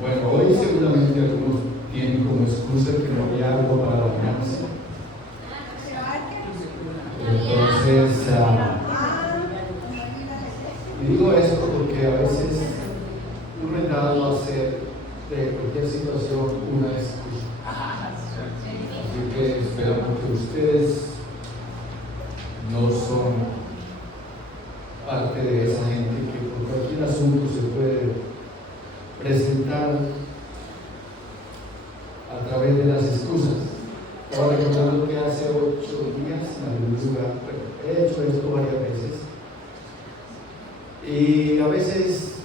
Bueno, hoy seguramente algunos tienen como excusa que no había agua para bañarse. Entonces, y digo esto porque a veces uno es dado a hacer de cualquier situación una excusa. Así que esperamos que ustedes no son parte de esa gente que por cualquier asunto se puede presentar a través de las excusas. Estaba recordando que hace 8 días en algún lugar, he hecho esto varias veces, y a veces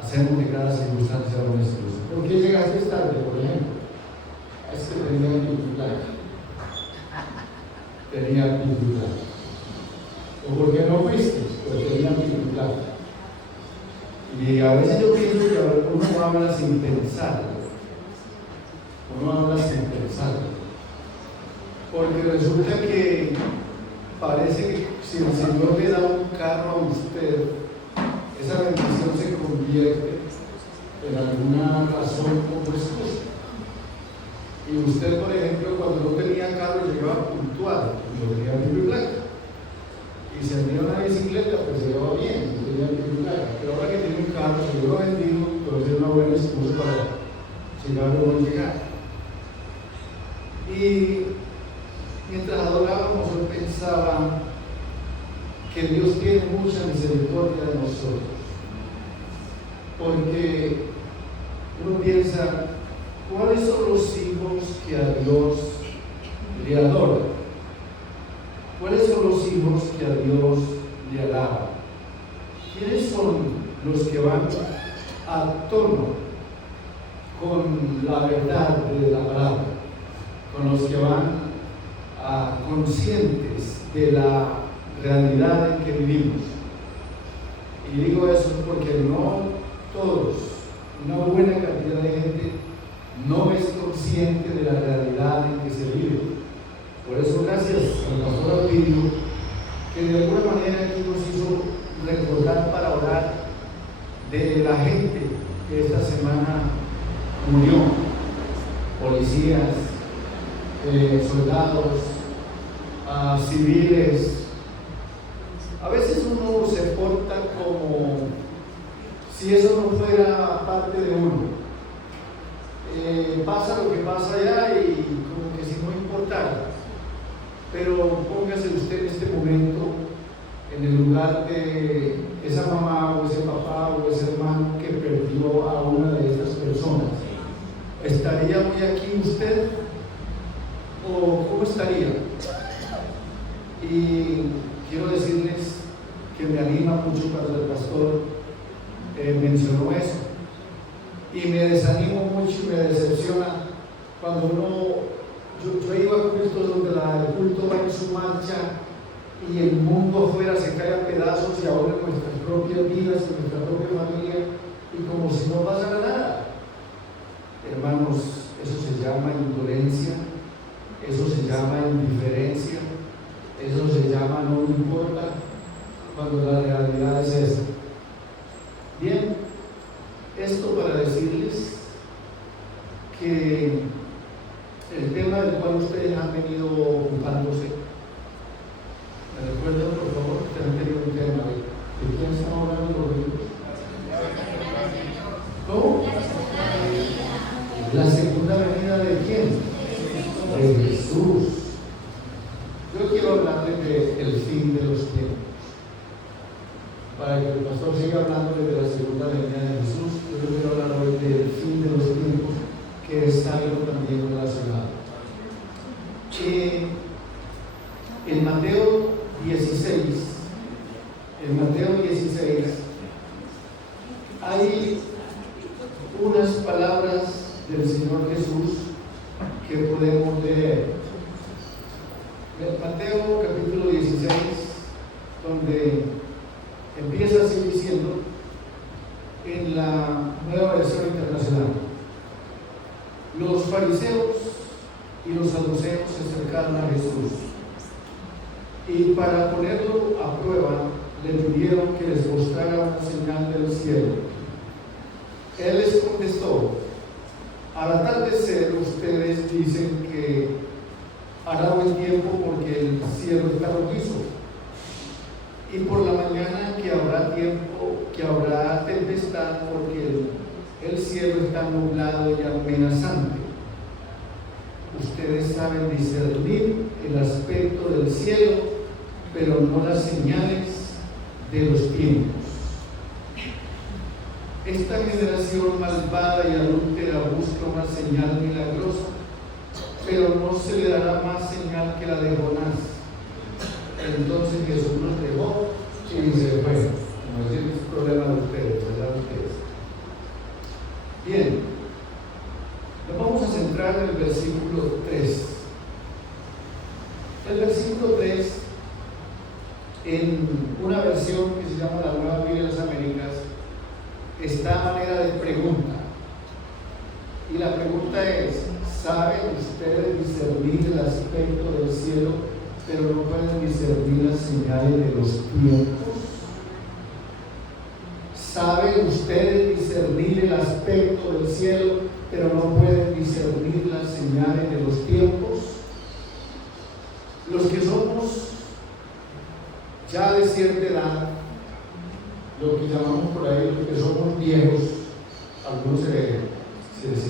hacemos de cada circunstancia una excusa. ¿Por qué llegaste tarde, por ejemplo? Es que tenía dificultad. ¿O por qué no fuiste? Pues tenía dificultad. Y a veces yo pienso que uno habla sin pensar. Porque resulta que parece que si el Señor le da un carro a usted, esa bendición se convierte en alguna razón como excusa. Y usted, por ejemplo, cuando no tenía carro llegaba puntual, no tenía pico y placa. Y si tenía una bicicleta, pues llegaba bien, no tenía pico y placa. Pero ahora que tiene un carro, se lo ha vendido, entonces es una buena excusa para llegar o no llegar. Y mientras adorábamos, yo pensaba que Dios tiene mucha misericordia de nosotros, porque uno piensa, ¿cuáles son los hijos que a Dios le adoran? ¿Cuáles son los hijos que a Dios le alaban? ¿Quiénes son los que van a tono con la verdad de la palabra? Con los que van conscientes de la realidad en que vivimos. Y digo eso porque no todos, una buena cantidad de gente no es consciente de la realidad en que se vive. Por eso, gracias al pastor Alpidio, que de alguna manera aquí nos hizo recordar para orar de la gente que esta semana murió: policías, soldados, civiles. A veces uno se porta como si eso no fuera parte de uno. Pasa lo que pasa allá y como que si no importara. Pero póngase usted en este momento en el lugar de esa mamá o ese papá o ese hermano que perdió a una de estas personas. ¿Estaría muy aquí usted? ¿O cómo estaría? Y quiero decirles que me anima mucho cuando el pastor mencionó eso, y me desanimo mucho y me decepciona cuando yo iba a cultos donde el culto va en su marcha y el mundo afuera se cae a pedazos, y ahora en nuestras propias vidas, en nuestra propia familia, y como si no pasara nada. Hermanos, eso se llama indolencia, eso se llama indiferencia, eso se llama no me importa, cuando la realidad es esa. Bien, esto para decirles que el tema del cual ustedes han venido ocupándose, ¿me recuerdan por favor que han tenido un tema de quién estamos hablando los libros? ¿Cómo? La segunda venida de quién? De Jesús. Yo quiero hablarles del fin de los tiempos. Para que el pastor siga hablando de la segunda venida de Jesús, yo quiero hablar hoy del fin de los tiempos, que es algo también relacionado. En Mateo 16, hay unas palabras del Señor Jesús que podemos leer. En Mateo capítulo 16, donde empieza así diciendo, en la Nueva Versión Internacional: los fariseos y los saduceos se acercaron a Jesús, y para ponerlo a prueba le pidieron que les mostrara una señal del cielo. Él les contestó: al atardecer ustedes dicen que hará buen tiempo porque el cielo está rojizo, y por la mañana que habrá tiempo, que habrá tempestad porque el cielo está nublado y amenazante. Ustedes saben discernir el aspecto del cielo, pero no las señales de los tiempos. Esta generación malvada y adúltera busca una señal milagrosa, pero no se le dará más señal que la de Jonás. Entonces Jesús nos dejó y se fue. No es el problema de ustedes, ¿verdad? Bien, nos vamos a centrar en el versículo 3. El versículo 3, en una versión que se llama la Nueva Biblia de las Américas, está a manera de pregunta. Y la pregunta es: ¿saben ustedes discernir el aspecto del cielo, pero no pueden discernir las señales de los tiempos? ¿Saben ustedes discernir el aspecto del cielo, pero no pueden discernir las señales de los tiempos? Los que somos ya de cierta edad, lo que llamamos por ahí, los que somos viejos, algunos se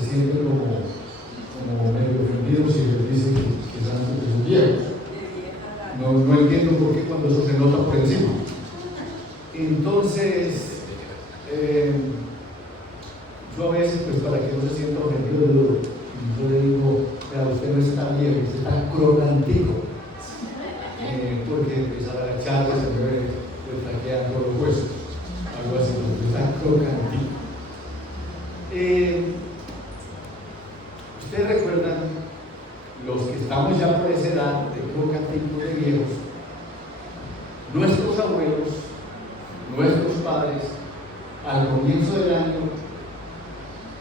sienten como medio ofendidos y les dicen que son viejos. No entiendo por qué cuando eso se nota por encima. Entonces, yo a veces, pues para que no se sienta ofendido, yo le digo: usted no está viejo, usted está crocantico. Porque empieza a agacharse, se le traquean todos los huesos, algo así, usted está crocantico. Ustedes recuerdan, los que estamos ya por esa edad de crocantico, de viejos, nuestros abuelos, nuestros padres, al comienzo del año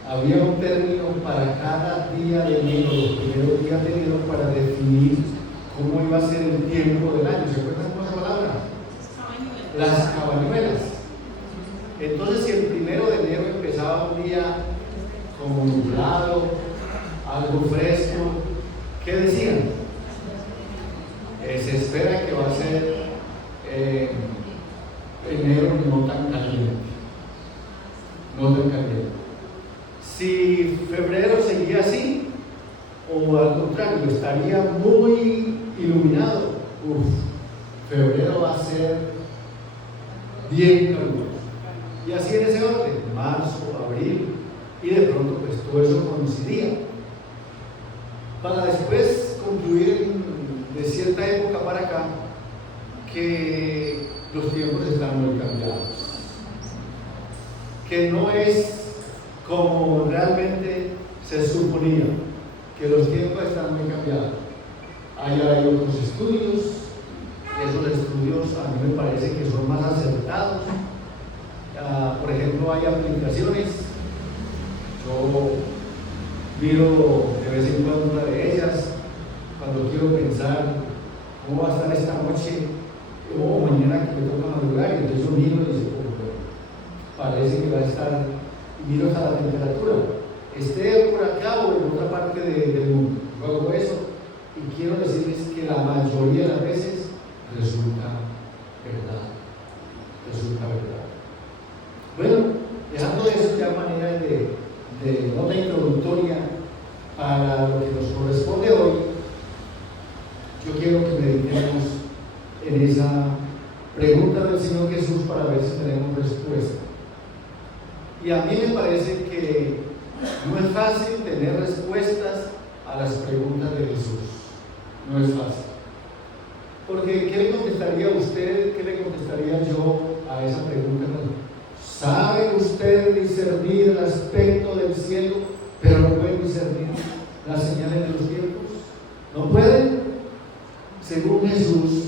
había un término para cada día de enero, los primeros días de enero, para definir cómo iba a ser el tiempo del año. ¿Se acuerdan cómo esa palabra? Las cabañuelas. Entonces, si el 1 de enero empezaba un día como nublado, algo fresco, ¿qué decían? Se espera que va a ser enero no tan caliente. No tan caliente. Si febrero seguía así, o al contrario, estaría muy iluminado, febrero va a ser bien caluroso. Y así en ese orden, marzo, abril, y de pronto pues todo eso coincidiría. Para después concluir de cierta época para acá, que los tiempos están muy cambiados, que no es como realmente se suponía, que los tiempos están muy cambiados. Hay otros estudios, esos estudios a mí me parece que son más acertados. Por ejemplo, hay aplicaciones, yo miro de vez en cuando una de ellas, cuando quiero pensar cómo va a estar esta noche o mañana que me toca madrugar, y entonces yo miro y digo: parece que va a estar, y miro hasta la temperatura, esté por acá o en otra parte del mundo. Yo hago eso y quiero decirles que la mayoría de las veces resulta verdad. Bueno, dejando eso ya a manera de nota introductoria para lo que nos corresponde hoy, yo quiero que meditemos en esa pregunta del Señor Jesús para ver si tenemos respuesta. Y a mí me parece que no es fácil tener respuestas a las preguntas de Jesús. No es fácil. Porque ¿qué le contestaría a usted? ¿Qué le contestaría yo a esa pregunta? ¿Sabe usted discernir el aspecto del cielo, pero no pueden discernir las señales de los tiempos? ¿No pueden? Según Jesús,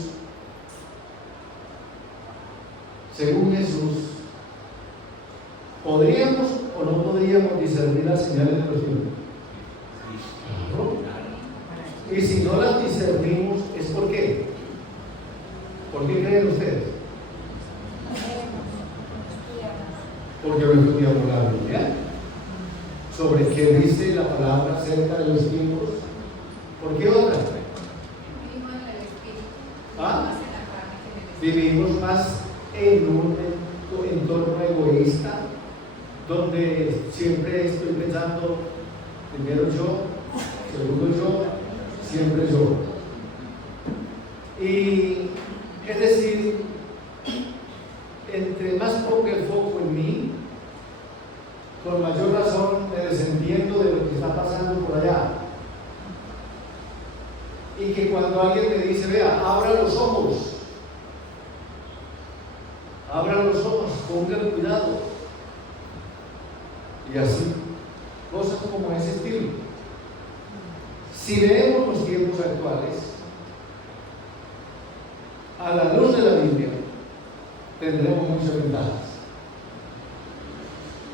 ¿podríamos o no podríamos discernir las señales de los tiempos? Claro. Y si no las discernimos, ¿es por qué? ¿Por qué creen ustedes? Porque no estudiamos la Biblia. sobre qué dice la palabra acerca de los tiempos. ¿Por qué otra? ¿Ah? Vivimos más en un entorno egoísta, donde siempre estoy pensando, primero yo, segundo yo, siempre yo. Y es decir, entre más ponga el foco en mí, con mayor razón me desentiendo de lo que está pasando por allá. Y que cuando alguien me dice, vea, abra los ojos, ponga cuidado. Y así, cosas como ese estilo. Si leemos los tiempos actuales, a la luz de la Biblia, tendremos muchas ventajas.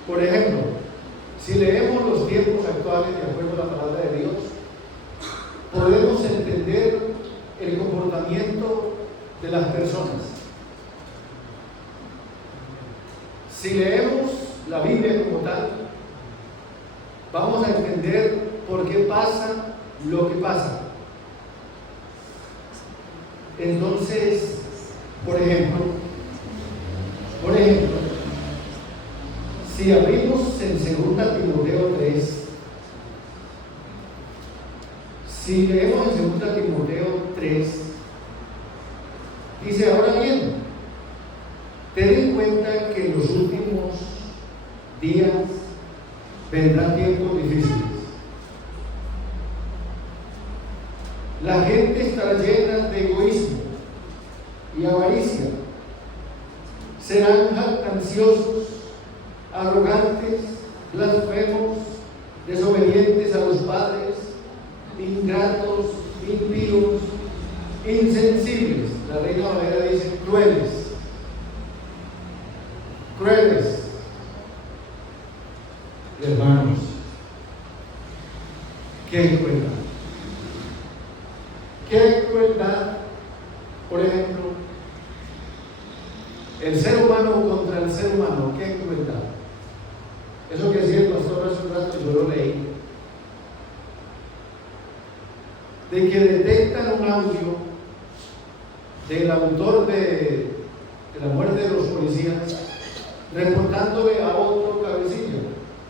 Por ejemplo, si leemos los tiempos actuales de acuerdo a la palabra de Dios, podemos entender el comportamiento de las personas. Si leemos la Biblia como tal, vamos a entender por qué pasa lo que pasa. Entonces, por ejemplo, si abrimos en 2 Timoteo 3, si leemos en 2 Timoteo 3, dice, ahora bien, ten en cuenta que en los últimos días vendrán tiempos difíciles. La gente estará llena de egoísmo y avaricia. Serán jactanciosos, arrogantes, blasfemos, desobedientes a los padres, ingratos, impíos, insensibles. La Reina Valera dice crueles. Hermanos, qué crueldad. Qué crueldad, por ejemplo, el ser humano contra el ser humano, qué crueldad. Eso que decía el pastor hace un rato, yo lo leí, de que detectan un audio del autor de la muerte de los policías, reportándole a otro cabecilla,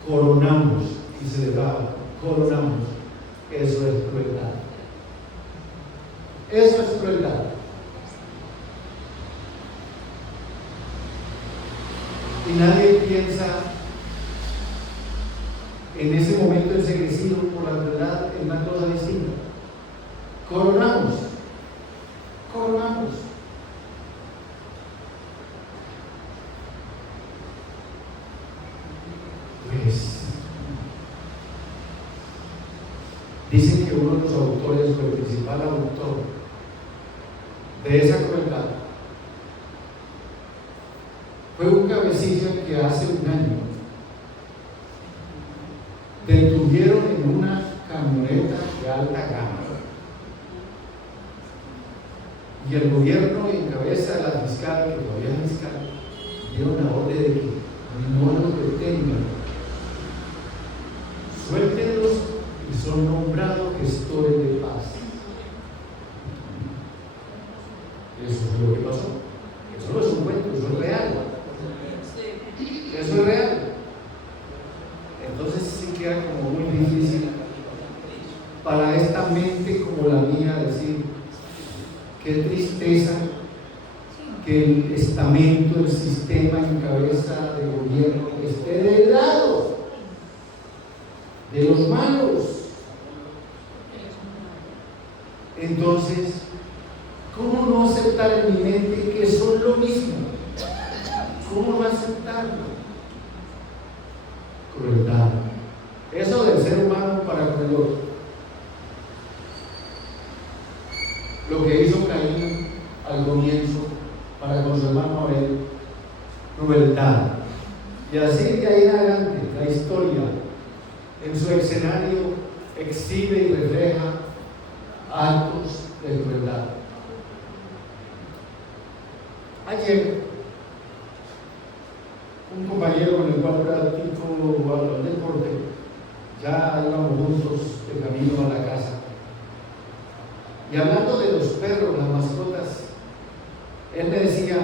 coronamos, y celebraba, coronamos. Eso es crueldad. Eso es crueldad. Y nadie piensa en ese momento enseguecido por la crueldad en una cosa distinta. Coronamos. Pues dicen que uno de los autores, o el principal autor de esa crueldad, fue un cabecilla que hace un año detuvieron en una camioneta de alta gama, y el gobierno, en cabeza de la fiscal, que todavía es fiscal, dio una orden de que no los detengan, suéltenlos, y son nombrados gestores de paz. Eso es lo que pasó. Eso no es un cuento, eso es real. Eso es real. Entonces sí queda como muy difícil para esta mente como la mía decir, qué tristeza que el estamento, el sistema en cabeza de gobierno esté del lado de los malos. Entonces, ¿cómo no aceptar en mi mente que son lo mismo? ¿Cómo no aceptarlo? Crueldad. Eso del ser humano para con el otro. Lo que hizo Caín al comienzo para con su hermano Abel, crueldad. Y así de ahí en adelante, la historia en su escenario exhibe y refleja actos de crueldad. Ayer, un compañero con el cual practico al deporte perros, las mascotas. Él me decía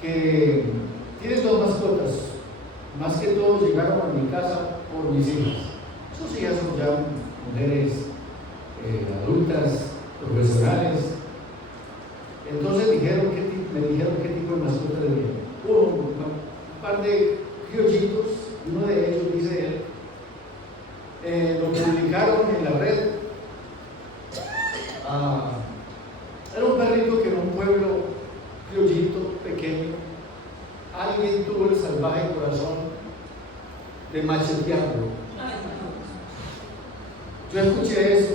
que tienes dos mascotas, más que todos llegaron a mi casa por mis hijas. Sus hijas son ya mujeres adultas, profesionales. Entonces me dijeron qué tipo de mascota le dieron. Un par de criollitos, uno de ellos, dice él, lo publicaron en la red. Era un perrito que en un pueblo criollito, pequeño, alguien tuvo el salvaje corazón de machetearlo. Yo escuché eso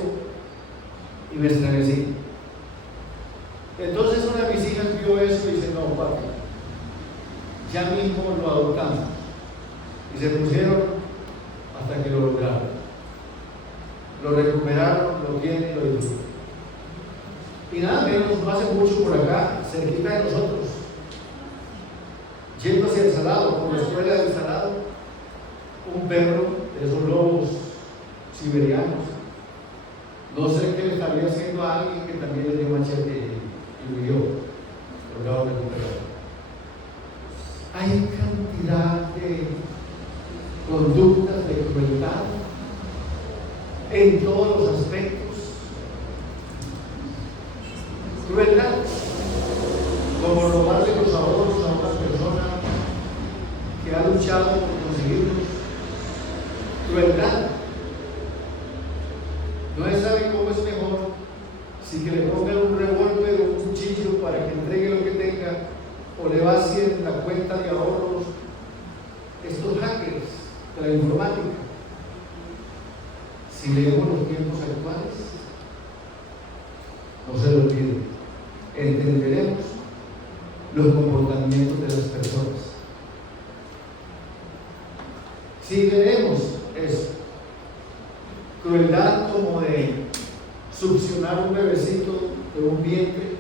y me estremecí. Entonces una de mis hijas vio eso y dice: no, papi, ya mismo lo adoptamos. Y se pusieron hasta que lo lograron. Lo recuperaron, lo tienen, lo disfrutan. Y nada menos, no hace mucho por acá, cerquita de nosotros, yendo hacia el Salado, por la escuela del Salado, un perro de esos lobos siberianos. No sé qué le estaría haciendo a alguien que también le dio machete y huyó, pero lo recuperó. Hay cantidad de conductas de crueldad en todos los aspectos. Crueldad, como robarle los ahorros a una persona que ha luchado por conseguirlos. Crueldad. No se sabe cómo es mejor, si que le pongan un revólver o un cuchillo para que entregue lo que tenga, o le vacíen la cuenta de ahorros. Estos hackers de la informática, si leemos los tiempos actuales, no se lo olviden, entenderemos los comportamientos de las personas. Si leemos eso, crueldad como de succionar un bebecito de un vientre,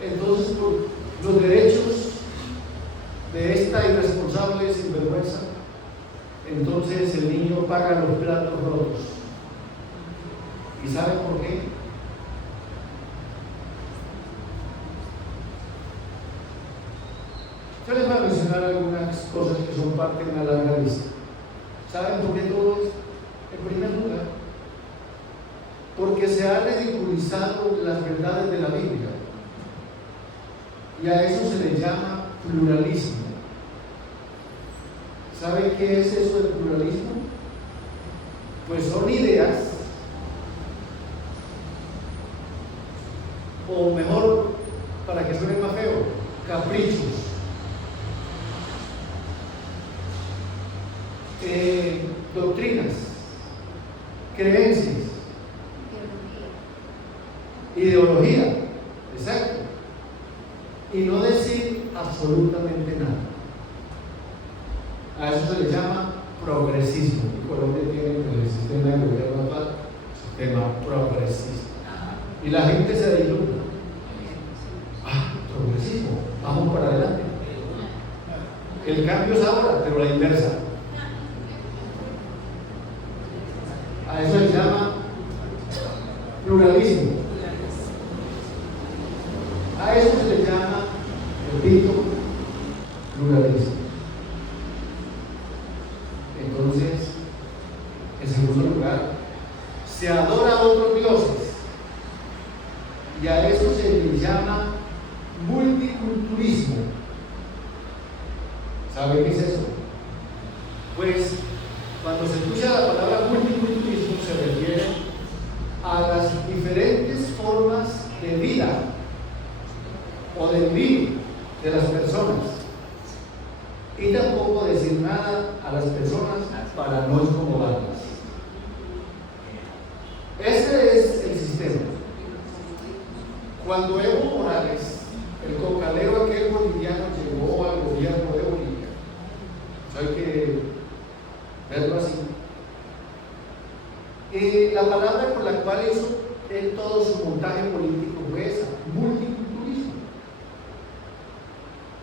entonces por los derechos de esta irresponsable sinvergüenza, entonces el niño paga los platos rotos. ¿Y saben por qué? Yo les voy a mencionar algunas cosas que son parte de una larga lista. ¿Saben por qué todo esto? En primer lugar, porque se ha ridiculizado las verdades de la Biblia, y a eso se le llama pluralismo. ¿Saben qué es eso del pluralismo? Pues son ideas, o mejor, para que suene más feo, caprichos, doctrinas, creencias, ideología, exacto, y no decir absolutamente nada. A eso se le llama progresismo. Y Colombia tiene el sistema de gobierno actual, sistema progresista. Y la gente se disfruta. Progresismo, vamos para adelante. El cambio es ahora, pero la inversa. A eso se llama pluralismo. A eso se le llama, repito, pluralismo. Entonces, en segundo lugar, se adora a otros dioses, y a eso se le llama multiculturismo. ¿Sabe qué es eso? Pues cuando se escucha la palabra multiculturismo se refiere a las diferentes formas de vida o de vivir de las personas, y tampoco decir nada a las personas para no incomodarlas. Ese es el sistema. Cuando Evo Morales, el cocalero aquel boliviano, llegó al gobierno de Bolivia, hay que verlo así, la palabra con la cual hizo él todo su montaje político fue esa: multiculturismo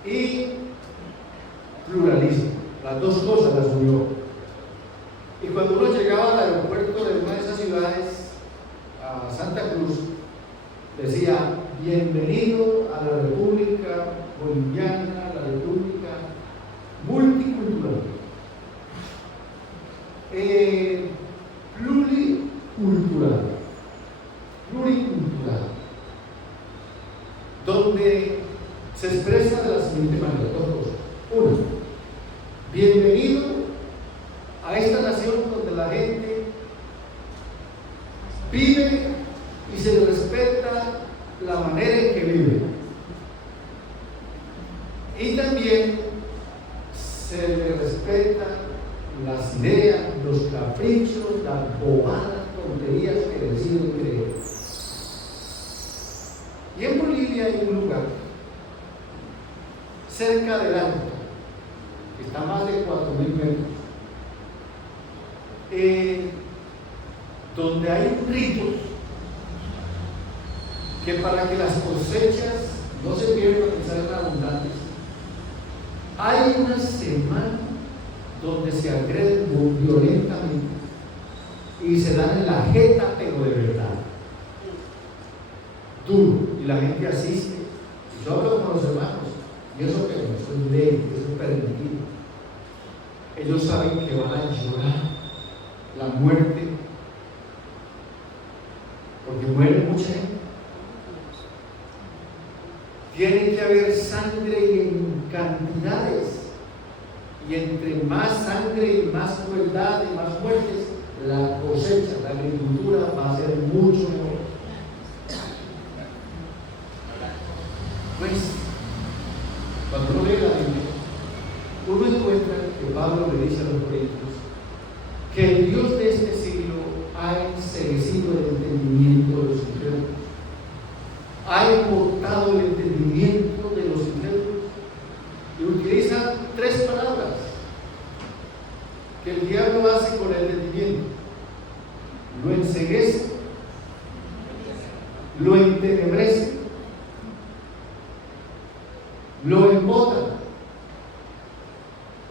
y pluralismo. Las dos cosas las unió. Y cuando uno llegaba al aeropuerto de una de esas ciudades, a Santa Cruz, decía: bienvenido a la República Boliviana, la República multicultural, pluricultural, donde se expresa de la siguiente manera: dos cosas. Uno, bienvenido a esta nación donde la gente vive y se le respeta la manera en que vive, y también se le respeta las ideas, los caprichos, las bobadas, tonterías que deciden creer. Y en Bolivia hay un lugar cerca del Alto, que está a más de 4.000 metros, donde hay ritos que para que las cosechas no se pierdan y sean abundantes, hay una semana donde se agreden violentamente y se dan en la jeta, pero de verdad, duro, y la gente asiste. Y yo hablo con los hermanos, y eso que no es ley, eso es permitido. Ellos saben que van a llorar la muerte, porque muere mucha gente. Tiene que haber sangre en cantidades, y entre más sangre y más crueldad y más muertes, la cosecha, la agricultura va a ser mucho mejor. Pues, cuando uno lee la Biblia, uno encuentra que Pablo le dice a los corintios que el Dios de este siglo ha enceguecido el entendimiento de los incrédulos, ha embotado el entendimiento de los incrédulos, y utiliza tres palabras que el diablo hace con el entendimiento: lo enceguece, lo entenebrece, lo embota,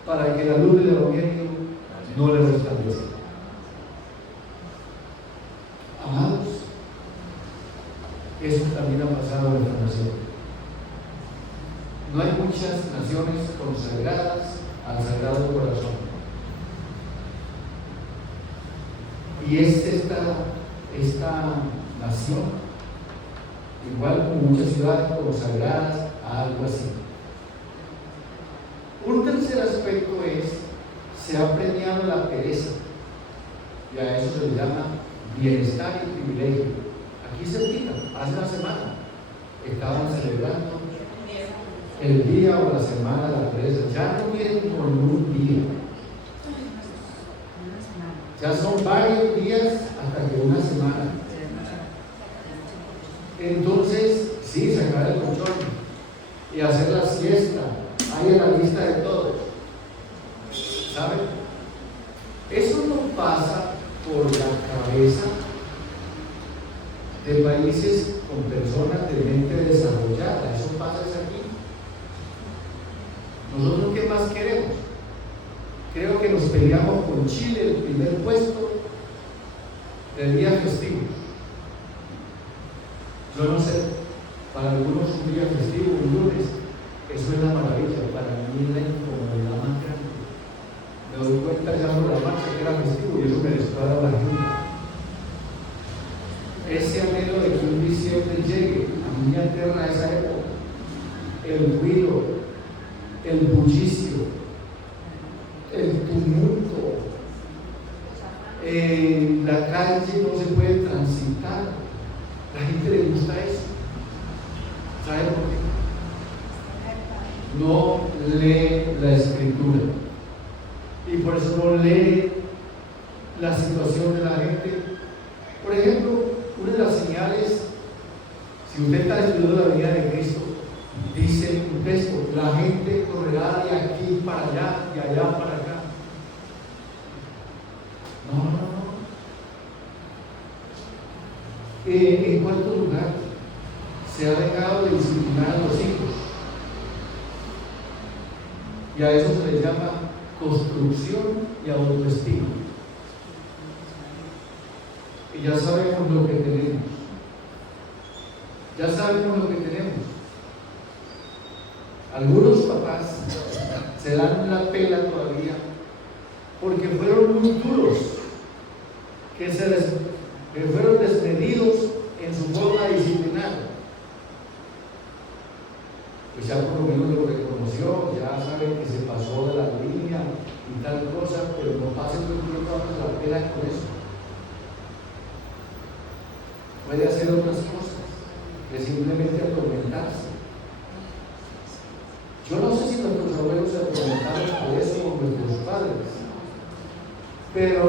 para que la luz del evangelio no le resplandezca. Amados, eso también ha pasado en nuestra nación. No hay muchas naciones consagradas al Sagrado Corazón, y es esta nación, igual como muchas ciudades consagradas a algo así. Un tercer aspecto es: se ha premiado la pereza, y a eso se le llama bienestar y privilegio. Aquí cerquita, hace una semana, estaban celebrando el día o la semana de la pereza. Ya no vienen con un día, ya son varios días hasta que una semana. Entonces, sí, sacar el colchón y hacer la siesta ahí en la lista de todos. ¿Saben? Eso no pasa por la cabeza de países con personas de mente desarrollada. Eso pasa aquí. ¿Nosotros qué más queremos? Creo que nos peleamos con Chile el primer puesto del día festivo. Yo no sé, para algunos un día festivo, un lunes, eso es la maravilla. Para mí es la incomodidad más grande. Me doy cuenta ya por la marcha que era festivo, y eso me descuadra la agenda. Ese anhelo de que un diciembre llegue, a mí me aterra esa época. El ruido, el bullicio, el tumulto, la calle no se puede transitar. La gente le gusta eso. ¿Sabe por qué? No lee la Escritura, y por eso no lee la situación de la gente. Por ejemplo, una de las señales, si usted está estudiando la vida de Cristo, dice un texto: la gente correrá de aquí para allá, de allá para acá. No. En cuarto lugar, se ha dejado de disciplinar a los hijos, y a eso se le llama construcción y autoestima. Y ya sabemos lo que tenemos. Ya sabemos lo que tenemos. Algunos papás se dan la pela todavía porque fueron muy duros, que fueron desmedidos en su forma de disciplinar. Pues ya por lo menos lo reconoció, ya sabe que se pasó de la línea y tal cosa, pero no pasen todo el tiempo a la pela con eso. Puede hacer otras cosas que simplemente atormentarse. Yo no sé si nuestros abuelos se atormentaron por eso o nuestros padres, pero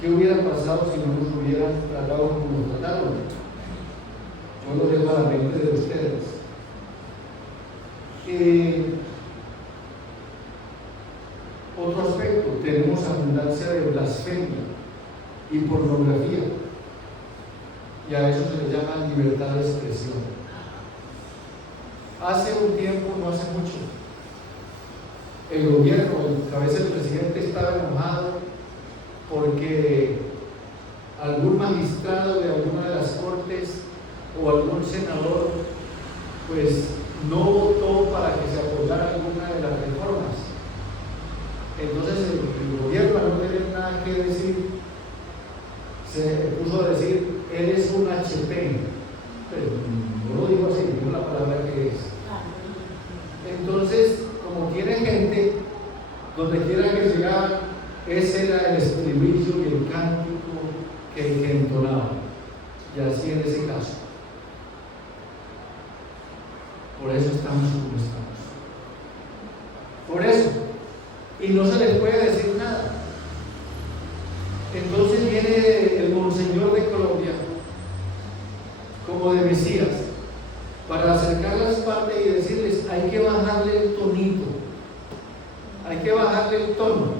¿qué hubiera pasado si no nos hubieran tratado como nos trataron? Yo lo dejo a la mente de ustedes. Otro aspecto, tenemos abundancia de blasfemia y pornografía, y a eso se le llama libertad de expresión. Hace un tiempo, no hace mucho, el gobierno, a veces el presidente estaba enojado porque algún magistrado de alguna de las cortes o algún senador pues no votó para que se apoyara alguna de las reformas. Entonces el gobierno, al no tener nada que decir, se puso a decir: él es un HP. Pero no lo digo así, digo la palabra que es. Entonces, como tiene gente, donde quiera que llegaba, ese era el estribillo y el cántico que entonaba. Y así en ese caso. Por eso estamos como estamos. Por eso. Y no se les puede decir nada. Entonces viene el monseñor de Colombia, como de Mesías, para acercar las partes y decirles: hay que bajarle el tonito, hay que bajarle el tono.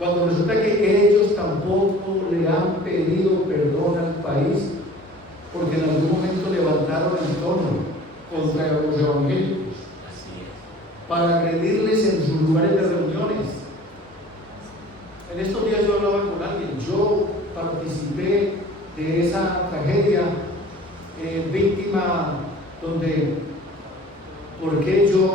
Cuando resulta que ellos tampoco le han pedido perdón al país, porque en algún momento levantaron el tono contra los evangélicos para agredirles en sus lugares de reuniones. En estos días yo hablaba con alguien, yo participé de esa tragedia, víctima donde, ¿por qué yo,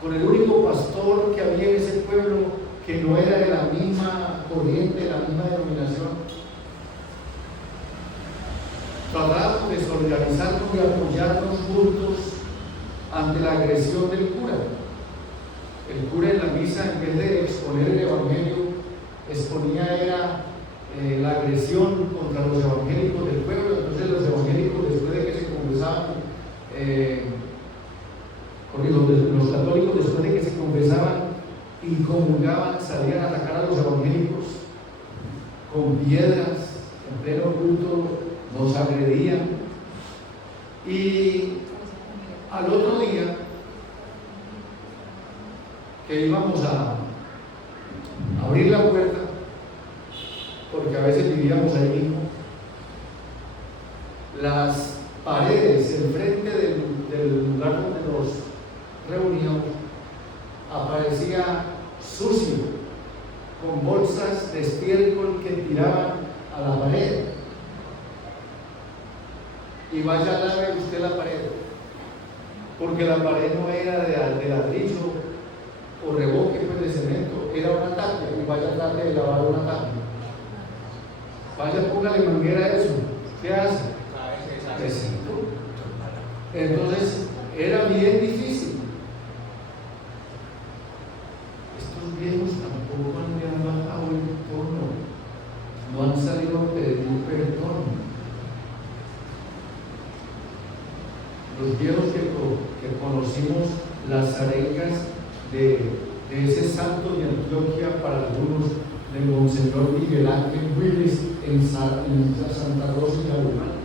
con el único pastor que había en ese pueblo, que no era de la misma corriente, de la misma denominación, tratamos de solidarizarnos y apoyarnos juntos ante la agresión del cura? El cura en la misa, en vez de exponer el evangelio, exponía la agresión contra los evangélicos del pueblo. Entonces los evangélicos, después de que se confesaban, los católicos, después de que se confesaban y comulgaban, salían a atacar a los evangélicos con piedras en pleno culto, nos agredían. Y al otro día que íbamos a abrir la puerta, porque a veces vivíamos ahí mismo, las paredes enfrente del lugar donde nos reuníamos aparecía sucio, con bolsas de estiércol que tiraban a la pared. Y vaya a lavar usted la pared, porque la pared no era de ladrillo o revoque pues de cemento, era una tapia, y vaya a tratar de lavar una tapia. Vaya, póngale manguera a eso. ¿Qué hace? Entonces era bien difícil. Estos viejos tampoco han bajado el tono, no han salido a pedir perdón. Los viejos que conocimos las arengas de ese santo de Antioquia, para algunos, del monseñor Miguel Ángel Willis en Santa Rosa y Alemania.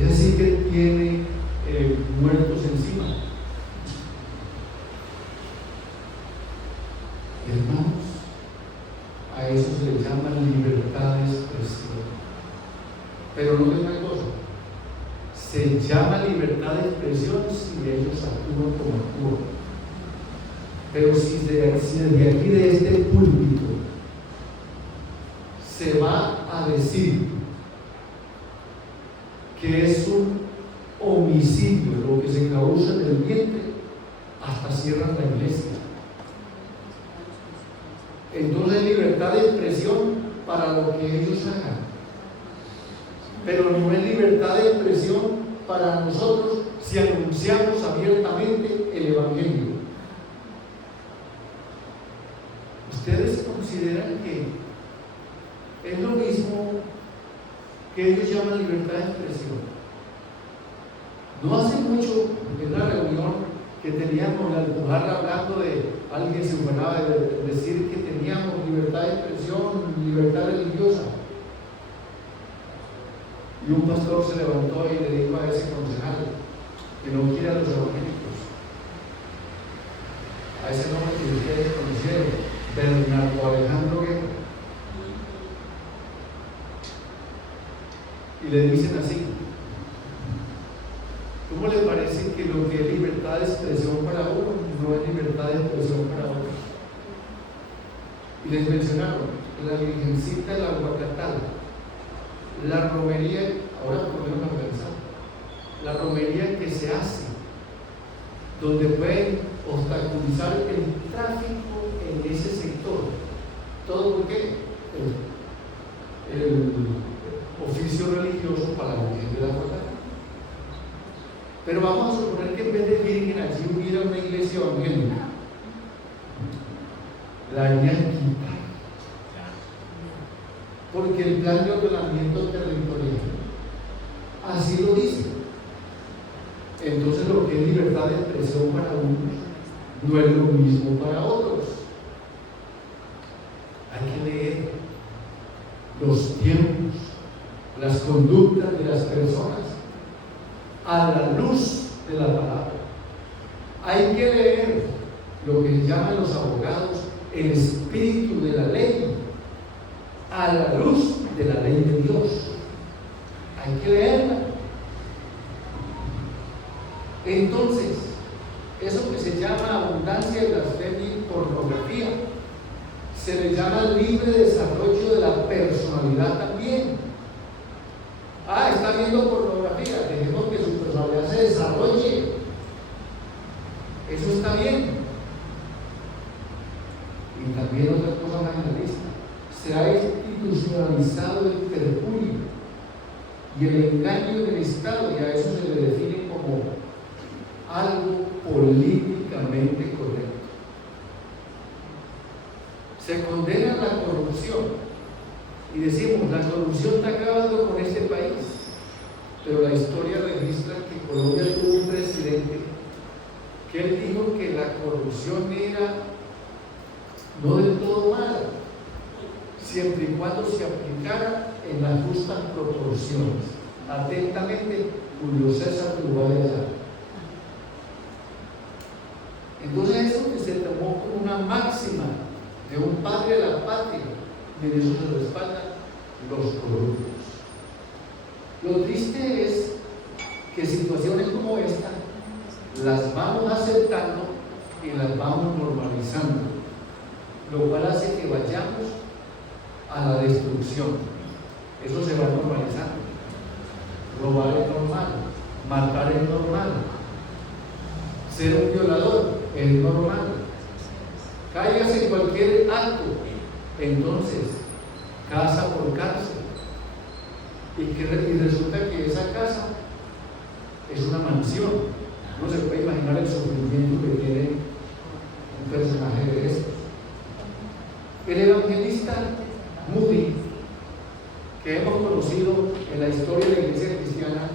Ese sí que tiene muertos encima. Hermanos, a eso se le llama libertad de expresión. Pero no es una cosa. Se llama libertad de expresión si ellos actúan como actúan. Pero si desde aquí, de este púlpito, se va a decir que es un homicidio lo que se causa en el vientre, hasta cierran la iglesia. Entonces libertad de expresión para lo que ellos hagan, pero no es libertad de expresión para nosotros si anunciamos abiertamente el Evangelio. ¿Ustedes consideran que es lo mismo que ellos llaman libertad de expresión? No hace mucho, en la reunión que teníamos la Alpujarra, hablando de alguien se fuera de decir que teníamos libertad de expresión, libertad religiosa, y un pastor se levantó y le dijo a ese concejal que no quiere a los evangélicos, a ese nombre que ustedes conocieron, Bernardo Alejandro Guerra, y le dicen así: ¿cómo les parece que lo que es libertad de expresión para uno no es libertad de expresión para otro? Y les mencionaron la Virgencita de la Guacatal, la romería, ahora podemos pensar, la romería que se hace, donde pueden obstaculizar el tráfico en ese sector. ¿Todo por qué? El oficio religioso para la Virgen de la Guacatal. Pero vamos a suponer que en vez de Virgen allí hubiera una iglesia evangélica. La harían quitar. Porque el plan de ordenamiento territorial así lo dice. Entonces lo que es libertad de expresión para unos no es lo mismo para otros. Hay que leer los tiempos, las conductas de las personas a la luz de la palabra. Hay que leer lo que llaman los abogados el espíritu de la ley a la luz de la ley de Dios. Hay que leerla. Entonces, eso que se llama abundancia de blasfemia y pornografía se le llama libre desarrollo de la personalidad también. Está viendo pornografía, dejemos que su personalidad se desarrolle. Eso está bien. Y también otra cosa más en la lista: se ha institucionalizado el perjurio y el engaño en el Estado, y a eso se le define como algo políticamente correcto. Se condena la corrupción y decimos: la corrupción está acabando con este país. Pero la historia registra que Colombia tuvo un presidente que él dijo que la corrupción era no del todo mala, siempre y cuando se aplicara en las justas proporciones. Atentamente, Julio César Urbano. Entonces eso que se tomó como una máxima de un padre de la patria, y de eso se respaldan los corruptos. Lo triste es que situaciones como esta las vamos aceptando y las vamos normalizando, lo cual hace que vayamos a la destrucción. Eso se va normalizando. Robar es normal, matar es normal, ser un violador es normal. Cáigase en cualquier acto, entonces casa por cárcel. Y resulta que esa casa es una mansión. No se puede imaginar el sufrimiento que tiene un personaje de estos. El evangelista Moody, que hemos conocido en la historia de la iglesia cristiana,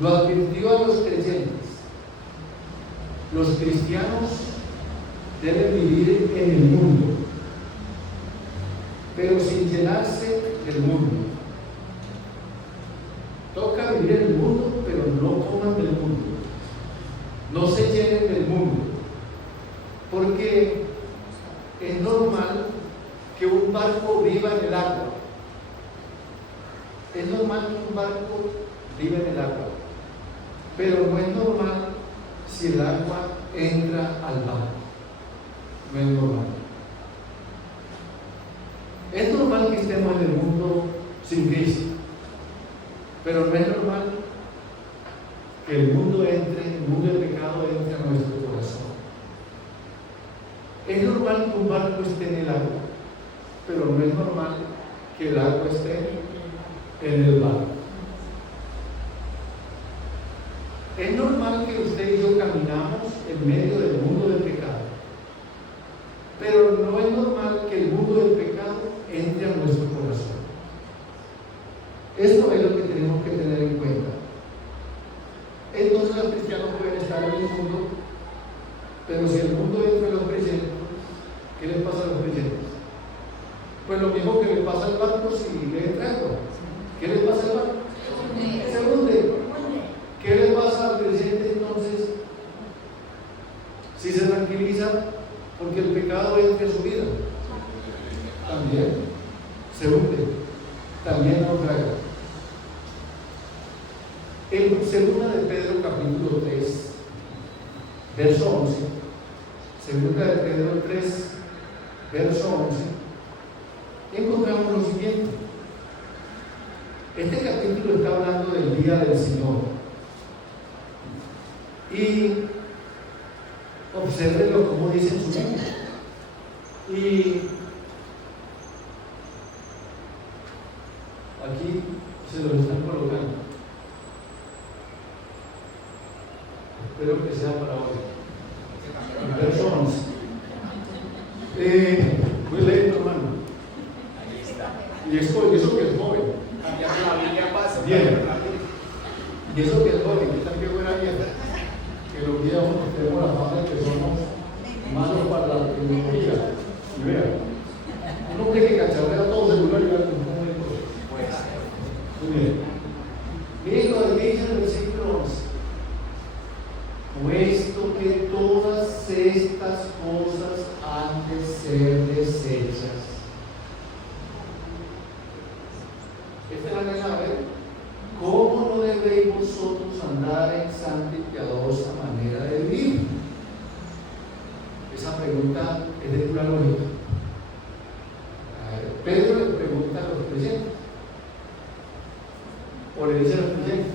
lo advirtió a los creyentes: los cristianos deben vivir en el mundo, pero sin llenarse del mundo. Toca vivir en el mundo, pero no coman del mundo. No se llenen del mundo. Porque es normal que un barco viva en el agua. Es normal que un barco viva en el agua. Pero no es normal si el agua entra al barco. No es normal. Es normal que estemos en el mundo sin Cristo, pero no es normal que el mundo del pecado entre a nuestro corazón. Es normal que un barco esté en el agua, pero no es normal que el agua esté en el barco. Es normal que usted y yo caminamos en medio del mundo del pecado, pero no es normal que el mundo del pecado entre a nuestro corazón. Esto es lo que tenemos que tener en cuenta. Entonces los cristianos pueden estar en el mundo, pero si el mundo entra a los creyentes, ¿qué les pasa a los creyentes? Pues lo mismo que le pasa al barco si le entra agua. ¿Qué les pasa al barco? Se hunde. ¿Qué le pasa al creyente entonces si se tranquiliza porque el pecado entra en su vida? También se hunde, también naufraga. En 2 de Pedro capítulo 3, verso 11, 2 de Pedro 3, verso 11, encontramos lo siguiente. Este capítulo está hablando del día del Señor. Y obsérvenlo como dice en su Biblia. Y aquí se lo están colocando. Espero que sea para hoy. Verso 11. Voy a leer, hermano. Ahí está. Y eso que es joven. Cambiando la Biblia pasa. Bien. Y eso que es joven, que también buena vieja. Que los días tenemos la fama de que somos malos para la tecnología. Y vean, uno cree que cacharrea todo celular y va a tener un cosa. Muy bien. Miren lo que dice en el versículo 11. Puesto que todas estas cosas han de ser deshechas. Esta es la clave. ¿Cómo no debéis vosotros andar en santa y piadosa manera de vivir? Esa pregunta es de pura lógica. Pedro le pregunta a los creyentes, o le dice a los creyentes: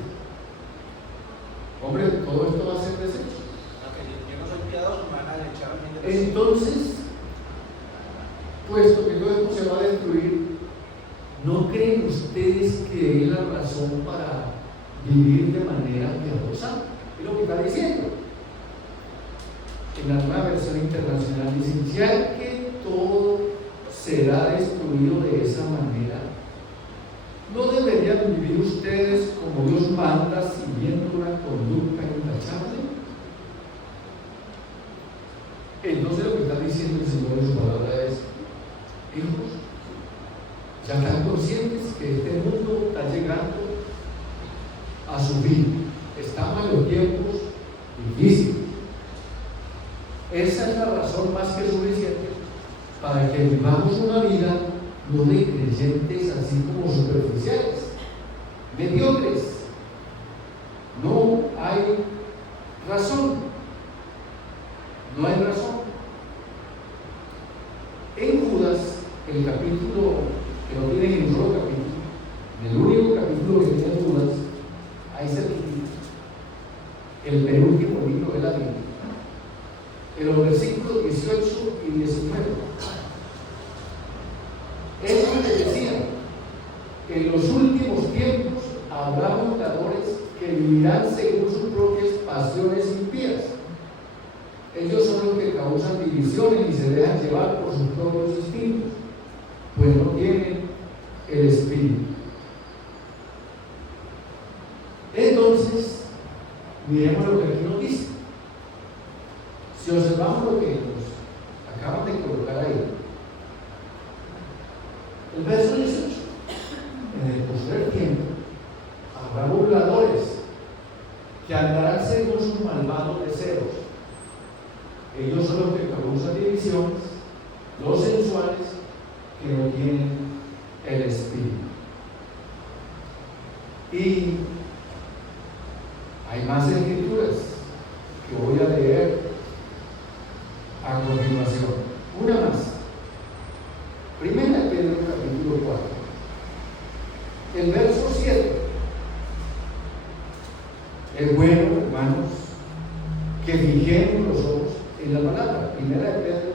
hombre, todo esto va a ser deshecho. Yo no soy piadoso, me van a echar a mí de deshecho. Entonces, puesto que todo esto se va a destruir, ¿no creen ustedes que es la razón para vivir de manera piadosa? Es lo que está diciendo. En la nueva versión internacional dice: ya que todo será destruido de esa manera, ¿no deberían vivir ustedes como Dios manda, siguiendo una conducta intachable? Entonces lo que está diciendo el Señor en su palabra es: hijos, ya están conscientes que este mundo está llegando a su fin. Estamos en los tiempos difíciles. Esa es la razón más que suficiente para que vivamos una vida no de creyentes así como superficiales, mediocres. No hay razón. No hay razón. En Judas, el capítulo que no tiene ni un solo capítulo, el único capítulo que tiene Judas, ahí se repite el penúltimo libro de la Biblia, en los versículos 18 y 19. Eso le decía: en los últimos tiempos habrá burladores que vivirán según sus propias pasiones impías. Ellos son los que causan divisiones y se dejan llevar por sus propios instintos, pues no tienen el espíritu. Entonces, miremos lo que aquí nos dice. Si observamos lo que nos acaban de colocar ahí, el verso 18: en el posterior tiempo habrá burladores que andarán según sus malvados deseos. Ellos son los que causan divisiones, los sensuales, que no tienen el espíritu. Y hay más escrituras que voy a leer a continuación. Una más. Primera Pedro que fijemos los ojos en la palabra. Primera de Pedro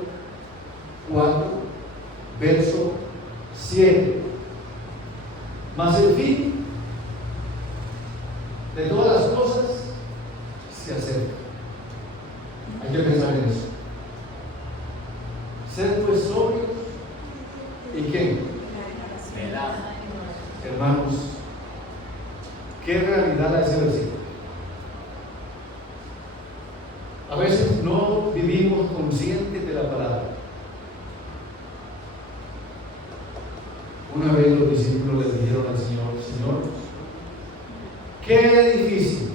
4, verso 7. Mas el fin de todas las cosas se acerca. Hay que pensar en eso. Ser pues sobrios y ¿qué? Hermanos, ¿qué realidad da ese versículo? A veces no vivimos conscientes de la palabra. Una vez los discípulos le dijeron al Señor: Señor, ¿qué edificios?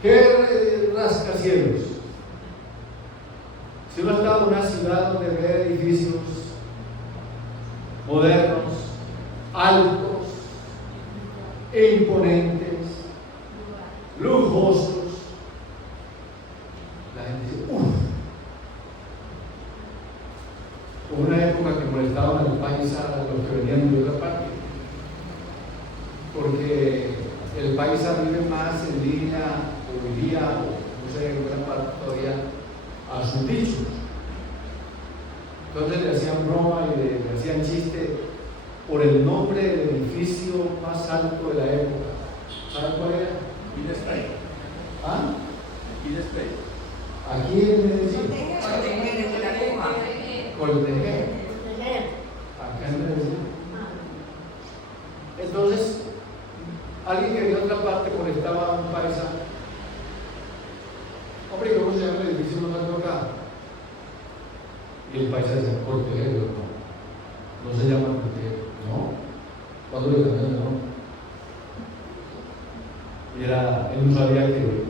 ¿Qué rascacielos? Si uno está en una ciudad donde ve edificios modernos, altos, imponentes, lujosos, la gente dice: uff. Hubo una época que molestaban al paisa a los que venían de otra parte, porque el paisa vive más en línea, o vivía, no sé, en buena parte todavía, a sus dichos. Entonces le hacían broma y le hacían chiste por el nombre del edificio más alto de la época. ¿Saben cuál era? ¿Ah? Aquí en Medellín. Coltejero. Acá en Medellín. Entonces, alguien que de otra parte molestaba a un paisa: hombre, ¿cómo se llama el edificio más alto acá? Y el paisa decía: Coltejero. No se llama Coltejero. No. ¿Cuándo le cambiaron el nombre? Y él no sabía que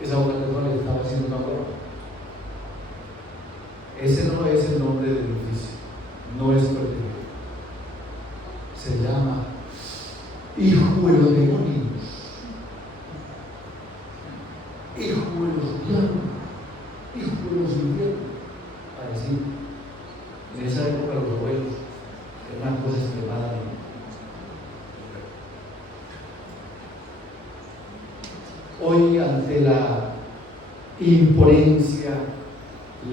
esa otra persona le estaba haciendo una broma. Ese no es el nombre del edificio, no es Coltejero. Se llama Hijo de los Demonios, Hijo de los Diablos, Hijo de los Infiernos. Así, en esa época los abuelos eran una cosa extremadamente. Hoy, ante la imponencia,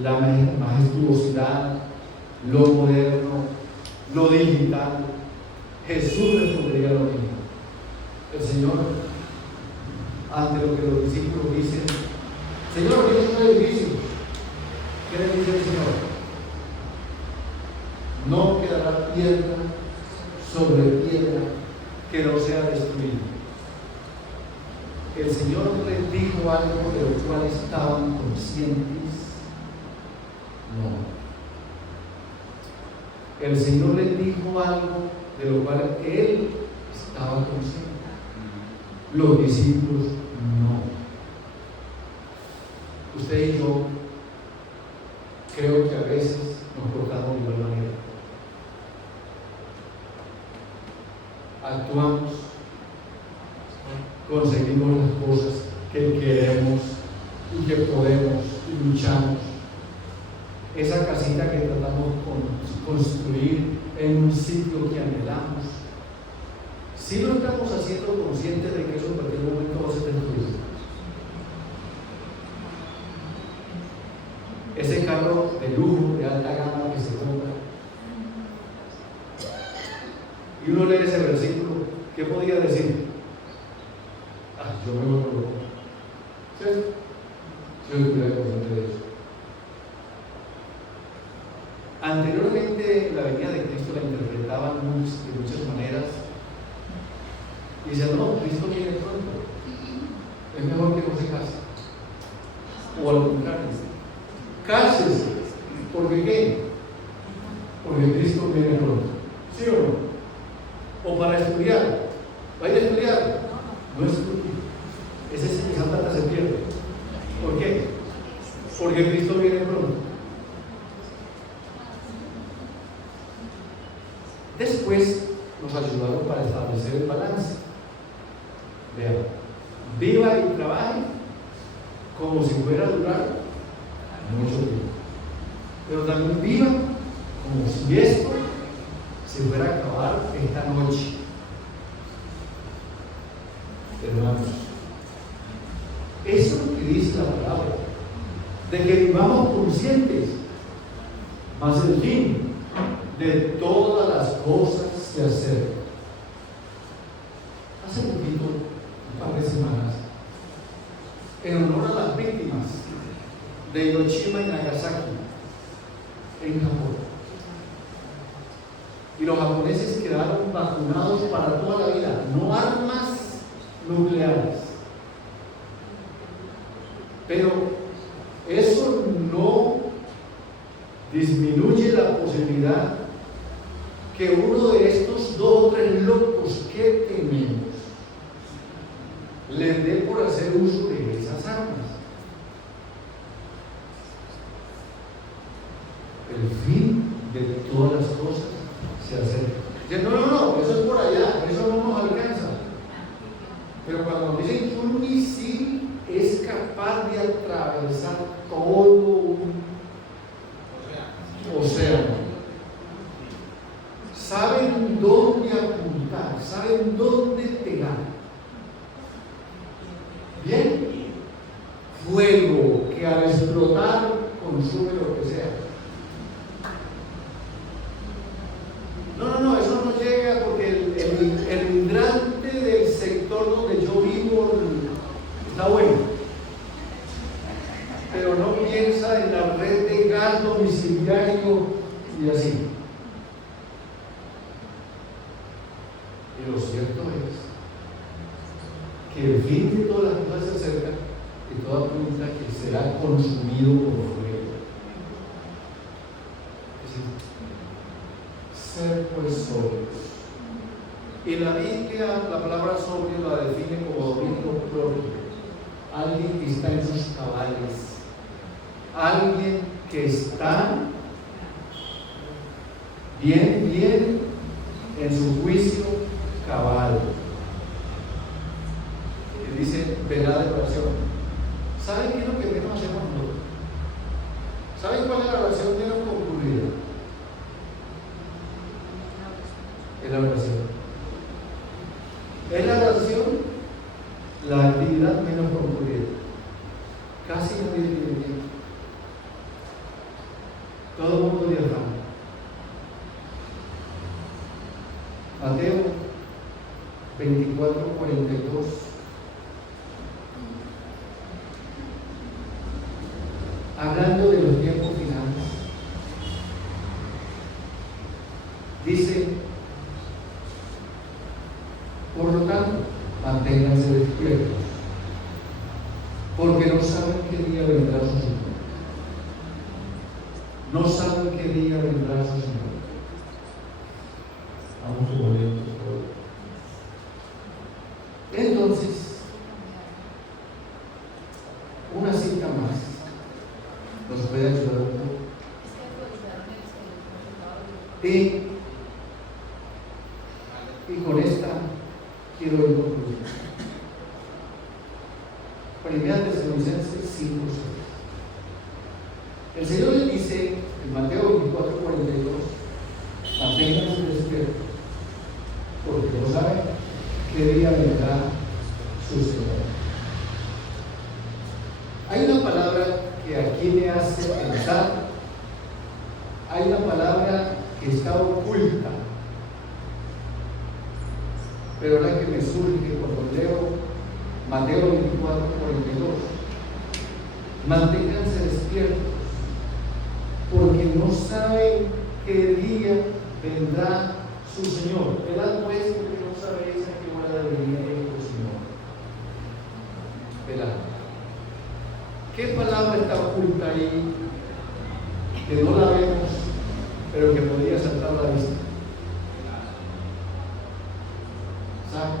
la majestuosidad, lo moderno, lo digital, Jesús respondería lo mismo. El Señor, ante lo que los discípulos dicen: Señor, ¿qué es un edificio? ¿Qué le dice el Señor? No quedará piedra sobre piedra que no sea destruida. El Señor les dijo algo de lo cual estaban conscientes. No. El Señor les dijo algo de lo cual Él estaba consciente. Los discípulos no. Usted y yo creo que a veces nos portamos de igual manera. Actuamos, conseguimos las cosas que queremos y que podemos y luchamos. Esa casita que tratamos de construir en un sitio que anhelamos, si no estamos haciendo conscientes de que eso en cualquier momento va a ser destruido. Ese carro de lujo, de alta gama que se compra, y uno lee ese versículo, ¿qué podía decir? Yo me voy a colocar. ¿Cierto? Yo estuviera consciente de eso. Anteriormente, la venida de Cristo la interpretaban de muchas maneras. Y decían: no, Cristo viene pronto. Es mejor que no se case. O al contrario, cásese. ¿Por qué? Porque Cristo viene pronto. ¿Sí o no? O para estudiar. ¿Va a ir a estudiar? No estudie. Esa plata se pierde. ¿Por qué? Porque Cristo viene pronto. Después nos ayudaron para establecer el balance. Vean, viva y trabaje como si fuera a durar mucho tiempo. Pero también viva como si esto se fuera a acabar esta noche. hermanos. Eso es lo que dice la palabra, de que vivamos conscientes, mas el fin de todas las cosas se acerca. Hace poquito, un par de semanas, en honor a las víctimas de Hiroshima y Nagasaki en Japón, y los japoneses quedaron vacunados para toda la vida, no armas nucleares. Pero eso no disminuye la posibilidad que uno de estos 2 o 3 locos que tenemos les dé por hacer uso de esas armas. El fin de todas las cosas se acerca. Dicen, no, eso es por allá, eso no nos alcanza. Pero cuando dicen que un misil es capaz de atravesar todo un océano, saben dónde apuntar, saben dónde pegar. Bien, fuego que al explotar consume lo que sea. No, eso no llega porque el hidrante del sector donde yo vivo está bueno, pero no piensa en la red de gas domiciliario y así. Y lo cierto es que el fin de todas las cosas se acerca y toda apunta que será consumido por fuego. Ser pues sobrios. Y la Biblia, la palabra sobrio la define como dominio propio. Alguien que está en sus cabales. Alguien que está bien en su juicio cabal. Y dice, velad de oración. ¿Saben qué es lo que menos hacemos nosotros? ¿Saben cuál es la oración menos concluida? Es la oración. Es la oración la actividad menos concluida. Casi nadie tiene tiempo. Todo el mundo diafragma. Mateo 24:42. Hablando de los tiempos finales, dice: por lo tanto, manténganse despiertos, porque no saben qué día vendrá su Señor. No saben qué día vendrá su Señor. Vamos a volver hoy. Entonces, una cita más nos puede ayudar un poco. Y con esta quiero ir concluir. Primera Tesalonicenses 5:6. El Señor le dice en Mateo 24:42: manténganse despiertos, porque no saben qué día vendrá su Señor. Hay una palabra que aquí me hace pensar, hay una palabra que está oculta, pero la que me surge cuando leo Mateo 24:42. Manténganse despiertos, porque no saben qué día vendrá su Señor. Velad pues, porque no sabéis a qué hora debe venir el Señor. Velad. ¿Qué palabra está oculta ahí que no la vemos, pero que podría saltar a la vista? ¿Sabe?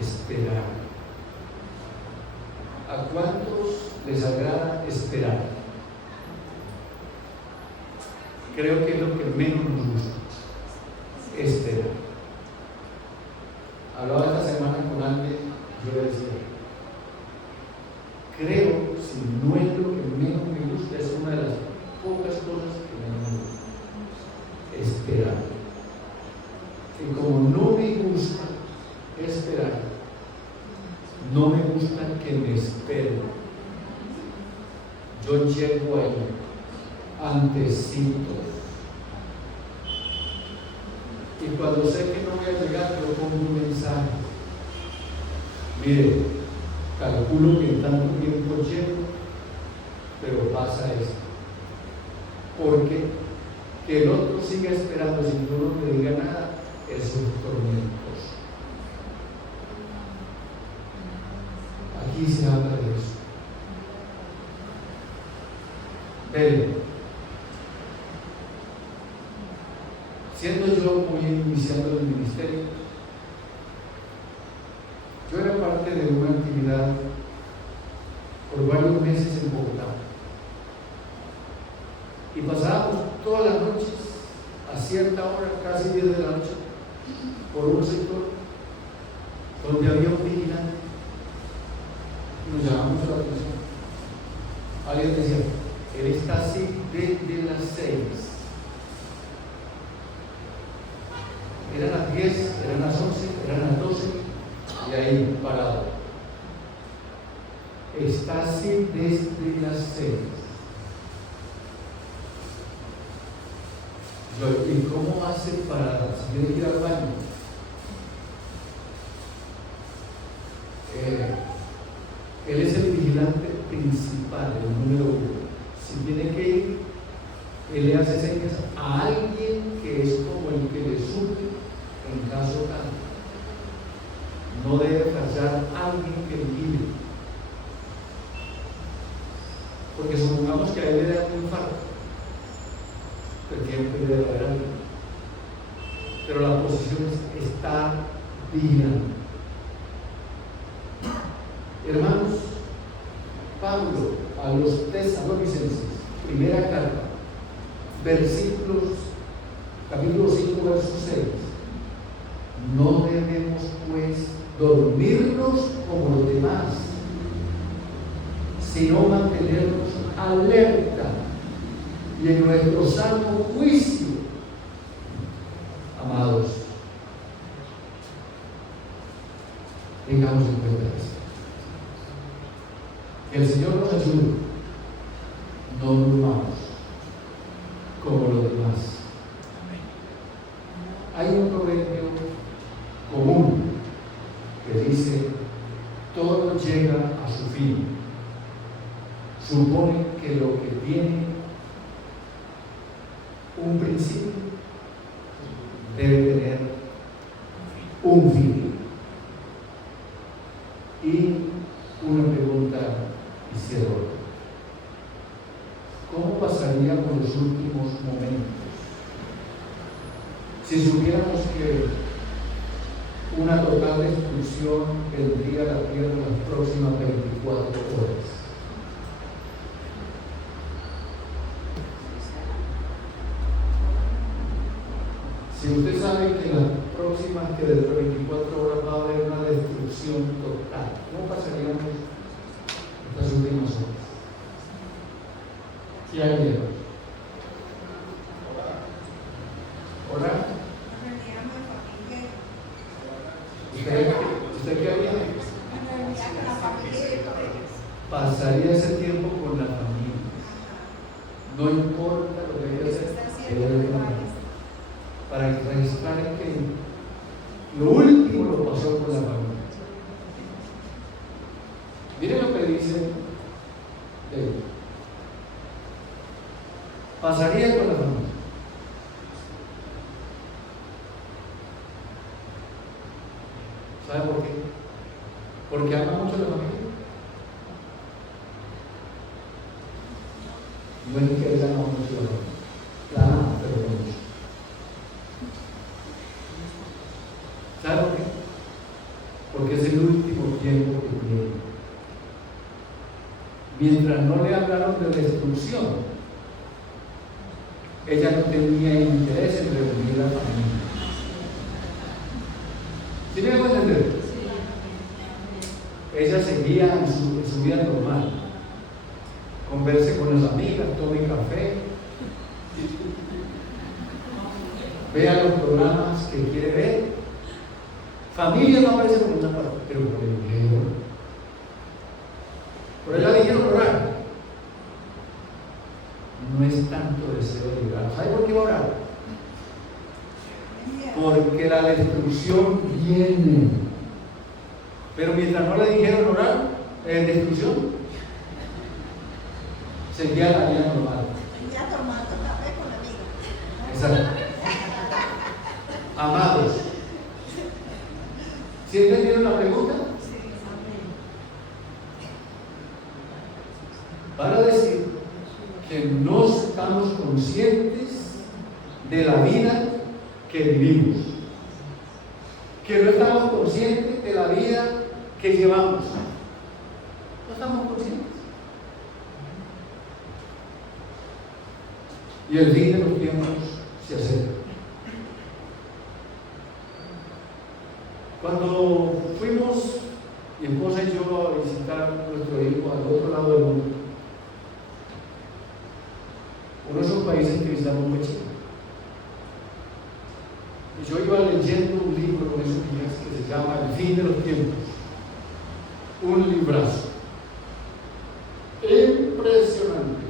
Esperar. ¿A cuántos les agrada esperar? Creo que es lo que menos nos gusta. Esperar. Hablaba esta semana con alguien, yo le decía, creo, si no es lo que menos me gusta, es una de las pocas cosas que menos me gusta. Esperar. Y como no me gusta esperar, No me gusta que me esperen. Yo llego ahí, antesito. Y cuando sé que no voy a llegar, yo pongo un mensaje. Mire, calculo que en tanto tiempo llego, pero pasa esto. Porque que el otro siga esperando sin que uno le diga nada es un tormentoso. Aquí se habla de eso. Ven, siendo yo muy iniciando el ministerio, yo era parte de una actividad por varios meses en Bogotá. Y pasábamos todas las noches, a cierta hora, casi 10 de la noche, por un sector donde había un vigilante. Nos llamaba mucho la atención. Alguien decía, él está así desde las 6. Eran las 10, eran las 11, eran las 12, y ahí parado. Está así desde las 6. ¿Y cómo hace para, si tiene que ir al baño? Él es el vigilante principal, el número 1. Si tiene que ir, él le hace señas a alguien que es como el que le suple en caso tal. No debe fallar alguien que vigile. Porque supongamos que a él le da un infarto, pero siempre debe haber alguien. Pero la posición es estar vigilando. Hermanos, Pablo a los tesalonicenses, primera carta, capítulo 5, verso 6. No debemos pues dormirnos como los demás, sino mantenernos alerta y en nuestro sano juicio. Amados, tengamos en cuenta esto. Que el Señor nos ayude. No durmamos como los demás. Hay un proverbio común que dice: todo llega a su fin. Supone que lo que tiene un principio debe tener un fin. Y una pregunta y cierro. ¿Cómo pasaríamos los últimos momentos si supiéramos que una total destrucción vendría a la tierra en las próximas 24 horas? Si usted sabe que las próximas, que dentro de 24 horas va a haber una destrucción total, ¿cómo pasaríamos estas últimas horas? ¿Qué haríamos? ¿Orar? ¿Usted qué haría? Pasaría ese tiempo con la familia. No importa lo que haya que hacer, para registrar que lo último lo pasó con la familia. Miren lo que dice él. Pasaría con la familia. ¿Sabe por qué? Porque ama mucho a la familia. No es que él ama mucho a la familia. La ama, pero no mucho. ¿Sabe por qué? Porque es el último tiempo que tiene. Mientras no le hablaron de destrucción, ella no tenía interés en reunir a la familia. ¿Sí me voy a entender? Ella seguía en su vida normal. Converse con las amigas, tome café, vea los programas que quiere ver. Familia no aparece por una parte, pero por el video. Por allá dijeron orar. No es tanto deseo de orar. ¿Sabe por qué va a orar? Porque la destrucción viene. Pero mientras no le dijeron orar, destrucción, seguía la vida normal. Ya tomando café con la vida. Exacto. Amados, ¿sí entendieron la pregunta? Para decir que no estamos conscientes de la vida que vivimos, que no estamos conscientes de la vida que llevamos. No estamos conscientes. Y el fin de los tiempos se acerca. Cuando fuimos, mi esposa y yo, a visitar a nuestro hijo al otro lado del mundo, uno de esos países que visitamos fue Chile. Y yo iba leyendo un libro con esos días que se llama El fin de los tiempos. Un librazo. Impresionante.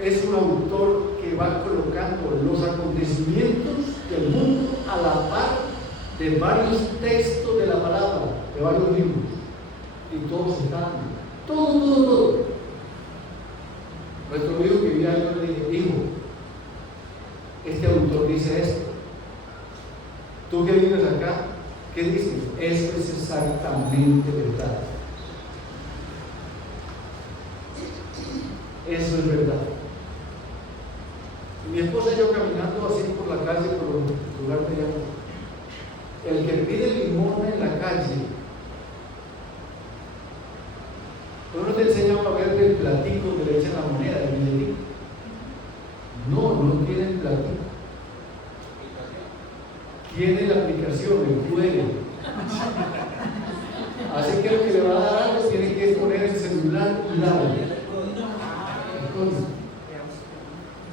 Es un autor que va colocando los acontecimientos del mundo a la par de varios textos de la palabra, de varios libros. Y todos están, todo. Nuestro amigo que vivía ahí, yo le dije, hijo, este autor dice esto. Tú que vives acá, ¿qué dices? Eso es exactamente verdad. Eso es verdad. Mi esposa y yo caminando así por la calle, por el lugar de allá. El que pide limosna en la calle, uno te enseña a ver el platico que le echan la moneda del billetito. No tiene el platico. Tiene la aplicación, el QR. Así que el que le va a dar algo tiene que poner el celular y darle.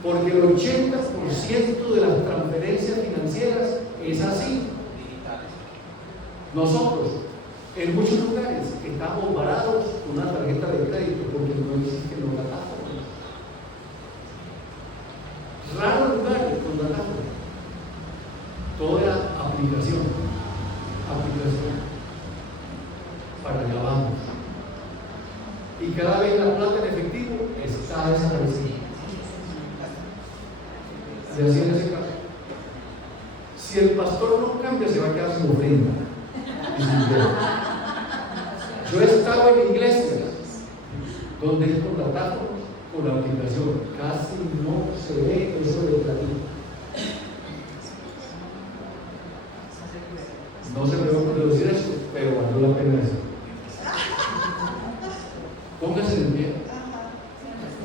Porque el 80% de las transferencias financieras es así. Nosotros, en muchos lugares, estamos varados con una tarjeta de crédito porque no existen los datáfonos. Raros lugares con datáfonos. Todo era aplicación. Para allá vamos. Y cada vez la plata en efectivo está desaparecida. Y así en ese caso. Si el pastor no cambia, se va a quedar sin ofrenda. Yo he estado en iglesias donde es con datáfonos, con la aplicación. Casi no se ve eso de platino. No se me va a producir eso, pero valió la pena eso. Póngase de pie.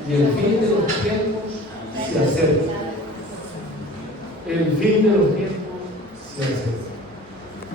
Y el fin de los tiempos se acerca. El fin de los tiempos se acerca.